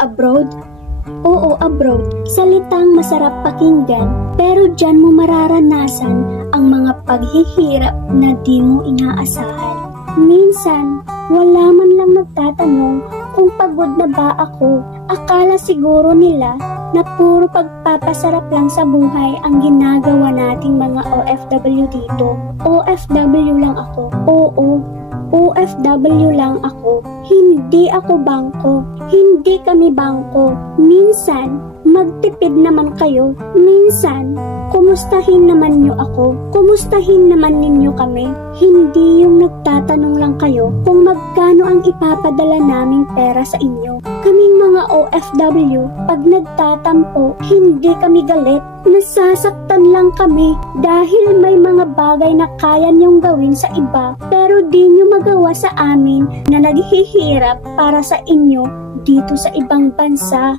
Abroad? Oo, abroad. Salitang masarap pakinggan, pero dyan mo mararanasan ang mga paghihirap na di mo inaasahan. Minsan, wala man lang nagtatanong kung pagod na ba ako. Akala siguro nila na puro pagpapasarap lang sa buhay ang ginagawa nating mga OFW dito. OFW lang ako. Oo, OFW lang ako. Hindi ako bangko. Hindi kami bangko. Minsan, magtipid naman kayo. Minsan, kumustahin naman nyo ako. Kumustahin naman ninyo kami. Hindi yung nagtatanong lang kayo kung magkano ang ipapadala naming pera sa inyo. Kaming mga OFW, pag nagtatampo, hindi kami galit. Nasasaktan lang kami dahil may mga bagay na kaya niyong gawin sa iba pero di niyo magawa sa amin na naghihirap para sa inyo dito sa ibang bansa.